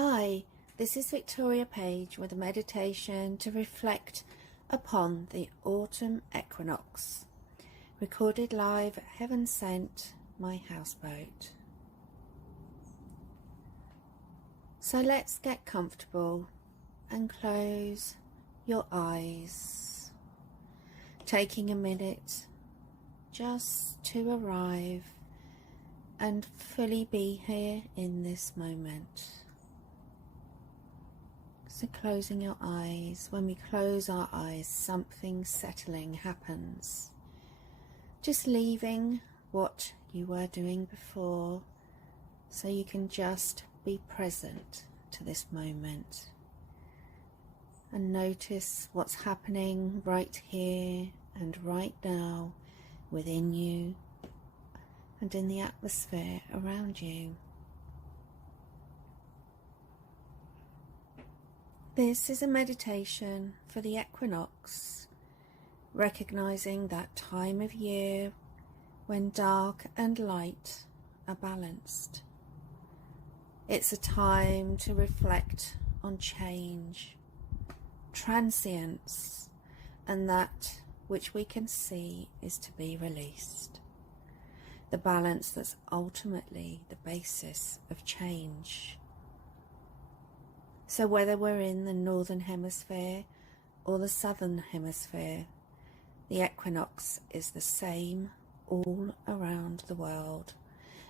Hi, this is Victoria Page with a meditation to reflect upon the autumn equinox, recorded live at Heaven Sent, my houseboat. So let's get comfortable and close your eyes, taking a minute just to arrive and fully be here in this moment. So closing your eyes, when we close our eyes, something settling happens. Just leaving what you were doing before so you can just be present to this moment. And notice what's happening right here and right now within you and in the atmosphere around you. This is a meditation for the equinox, recognizing that time of year when dark and light are balanced. It's a time to reflect on change, transience, and that which we can see is to be released. The balance that's ultimately the basis of change. So whether we're in the northern hemisphere or the southern hemisphere, the equinox is the same all around the world,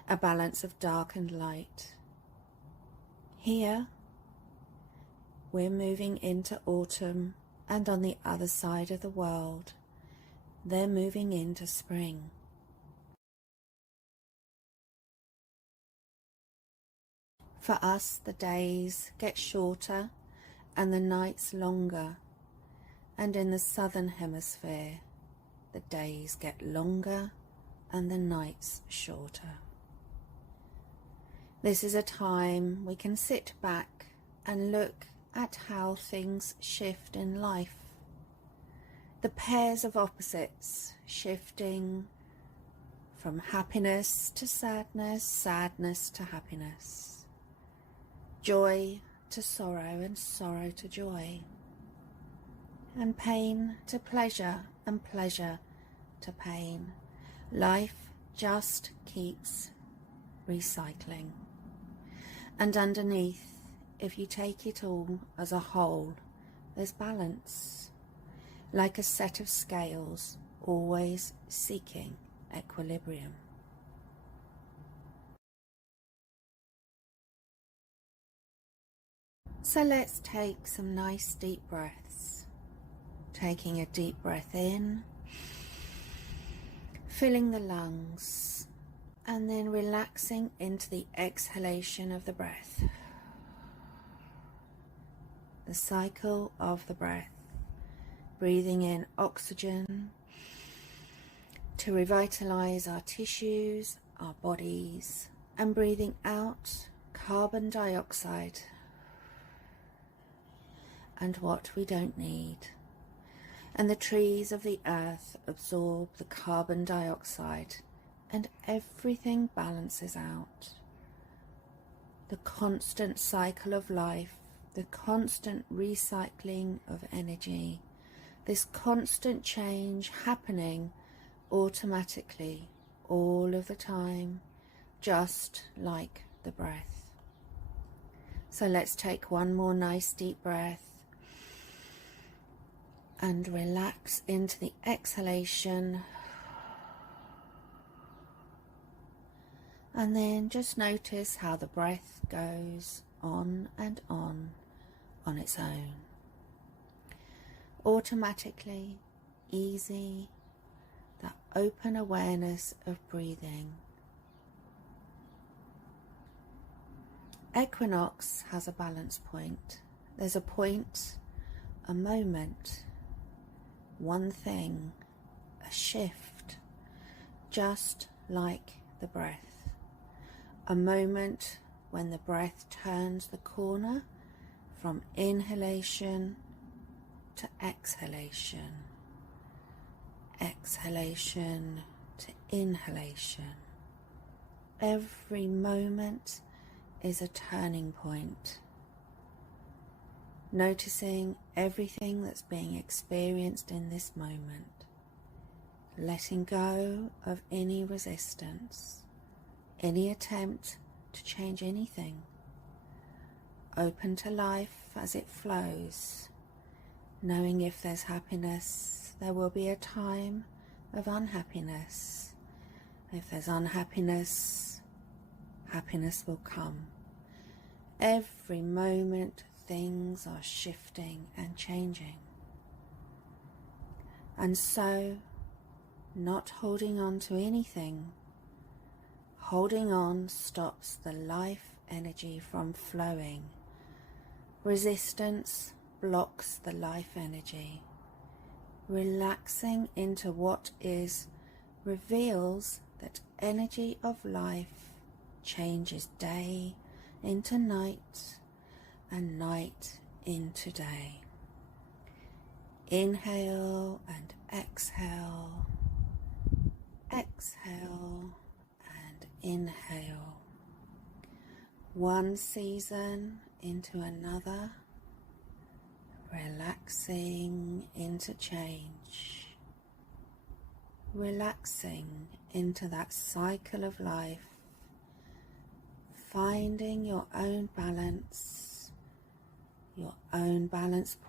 a balance of dark and light. Here, we're moving into autumn, and on the other side of the world, they're moving into spring. For us, the days get shorter and the nights longer, and in the southern hemisphere, the days get longer and the nights shorter. This is a time we can sit back and look at how things shift in life. The pairs of opposites shifting from happiness to sadness, sadness to happiness. Joy to sorrow and sorrow to joy, and pain to pleasure and pleasure to pain. Life just keeps recycling. And underneath, if you take it all as a whole, there's balance, like a set of scales always seeking equilibrium. So let's take some nice deep breaths. Taking a deep breath in, filling the lungs, and then relaxing into the exhalation of the breath. The cycle of the breath. Breathing in oxygen to revitalize our tissues, our bodies, and breathing out carbon dioxide and what we don't need. And the trees of the earth absorb the carbon dioxide and everything balances out. The constant cycle of life, the constant recycling of energy, this constant change happening automatically all of the time, just like the breath. So let's take one more nice deep breath and relax into the exhalation, and then just notice how the breath goes on and on its own, automatically, easy, that open awareness of breathing. Equinox has a balance point. There's a point, a moment, one thing, a shift, just like the breath. A moment when the breath turns the corner from inhalation to exhalation, exhalation to inhalation. Every moment is a turning point, noticing everything that's being experienced in this moment, letting go of any resistance, any attempt to change anything, open to life as it flows, knowing if there's happiness, there will be a time of unhappiness. If there's unhappiness, happiness will come. Every moment things are shifting and changing. And so, not holding on to anything, holding on stops the life energy from flowing. Resistance blocks the life energy. Relaxing into what is reveals that energy of life changes day into night and night into day. Inhale and exhale, exhale and inhale. One season into another, relaxing into change, relaxing into that cycle of life, finding your own balance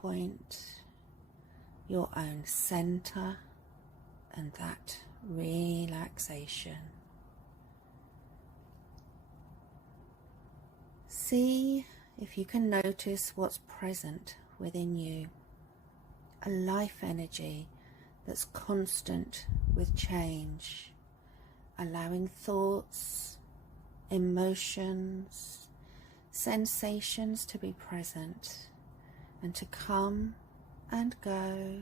point, your own center, and that relaxation. See if you can notice what's present within you, a life energy that's constant with change, allowing thoughts, emotions, sensations to be present and to come and go,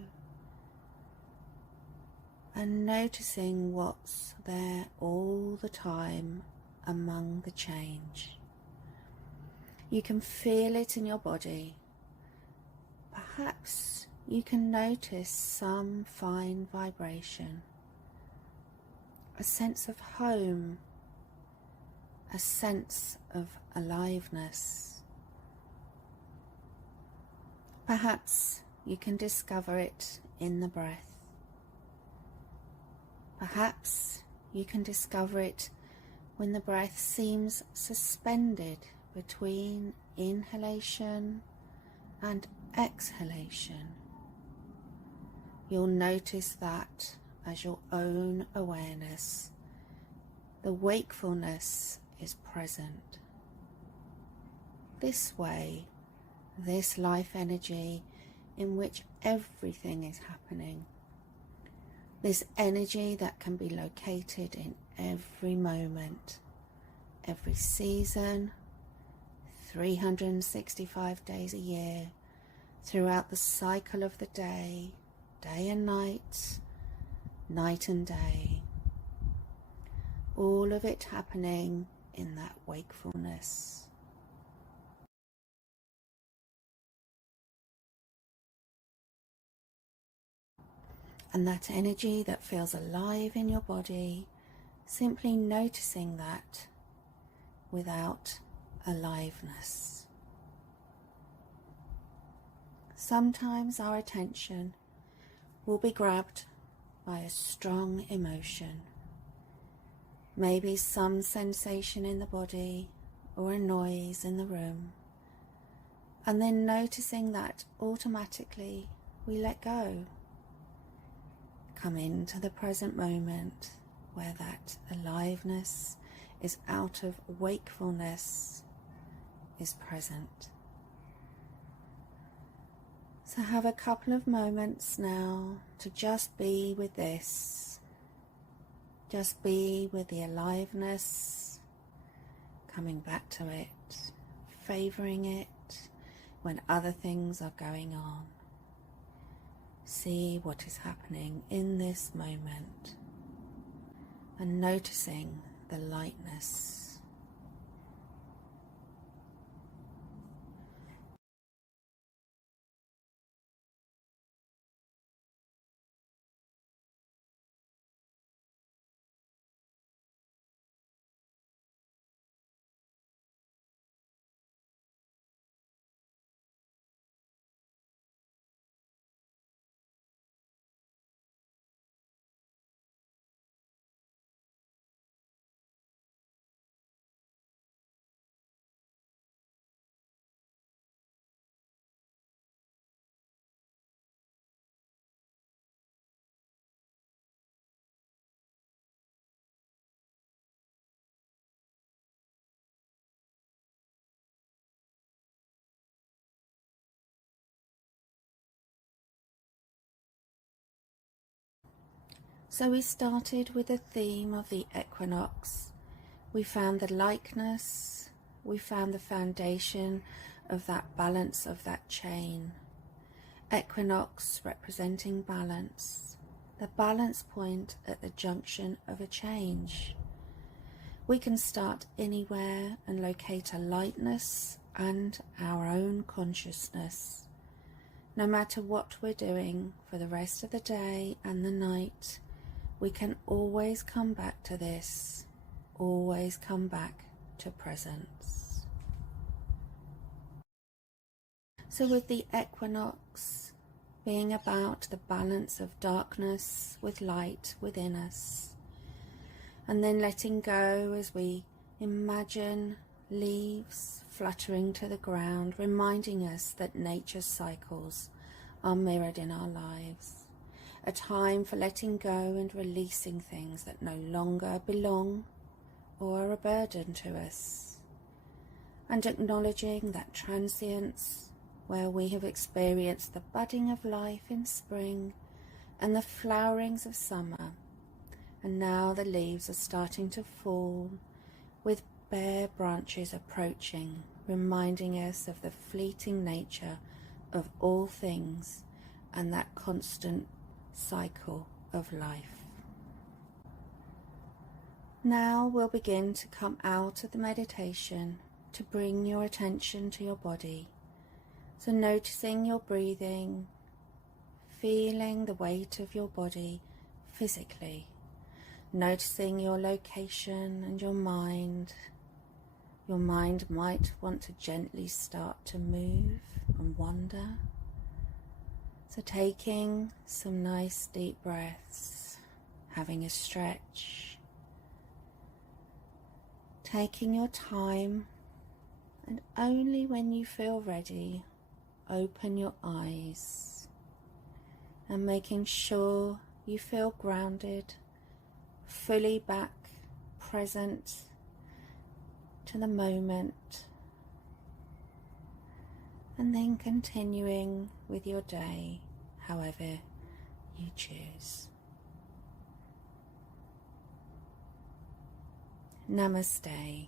and noticing what's there all the time among the change. You can feel it in your body. Perhaps you can notice some fine vibration, a sense of home, a sense of aliveness. Perhaps you can discover it in the breath. Perhaps you can discover it when the breath seems suspended between inhalation and exhalation. You'll notice that as your own awareness. The wakefulness is present. This way, this life energy in which everything is happening, this energy that can be located in every moment, every season, 365 days a year, throughout the cycle of the day, day and night, night and day. All of it happening in that wakefulness. And that energy that feels alive in your body, simply noticing that without aliveness. Sometimes our attention will be grabbed by a strong emotion, maybe some sensation in the body or a noise in the room, and then noticing that automatically we let go. Come into the present moment where that aliveness is out of wakefulness is present. So have a couple of moments now to just be with this. Just be with the aliveness, coming back to it, favouring it when other things are going on. See what is happening in this moment and noticing the lightness. So we started with the theme of the equinox. We found the likeness, we found the foundation of that balance of that chain. Equinox representing balance, the balance point at the junction of a change. We can start anywhere and locate a lightness and our own consciousness. No matter what we're doing for the rest of the day and the night, we can always come back to this, always come back to presence. So with the equinox being about the balance of darkness with light within us, and then letting go as we imagine leaves fluttering to the ground, reminding us that nature's cycles are mirrored in our lives. A time for letting go and releasing things that no longer belong or are a burden to us, and acknowledging that transience where we have experienced the budding of life in spring and the flowerings of summer, and now the leaves are starting to fall with bare branches approaching, reminding us of the fleeting nature of all things and that constant cycle of life. Now we'll begin to come out of the meditation to bring your attention to your body. So noticing your breathing, feeling the weight of your body physically, noticing your location and your mind. Your mind might want to gently start to move and wander. So taking some nice deep breaths, having a stretch, taking your time, and only when you feel ready, open your eyes and making sure you feel grounded, fully back, present to the moment, and then continuing with your day however you choose. Namaste.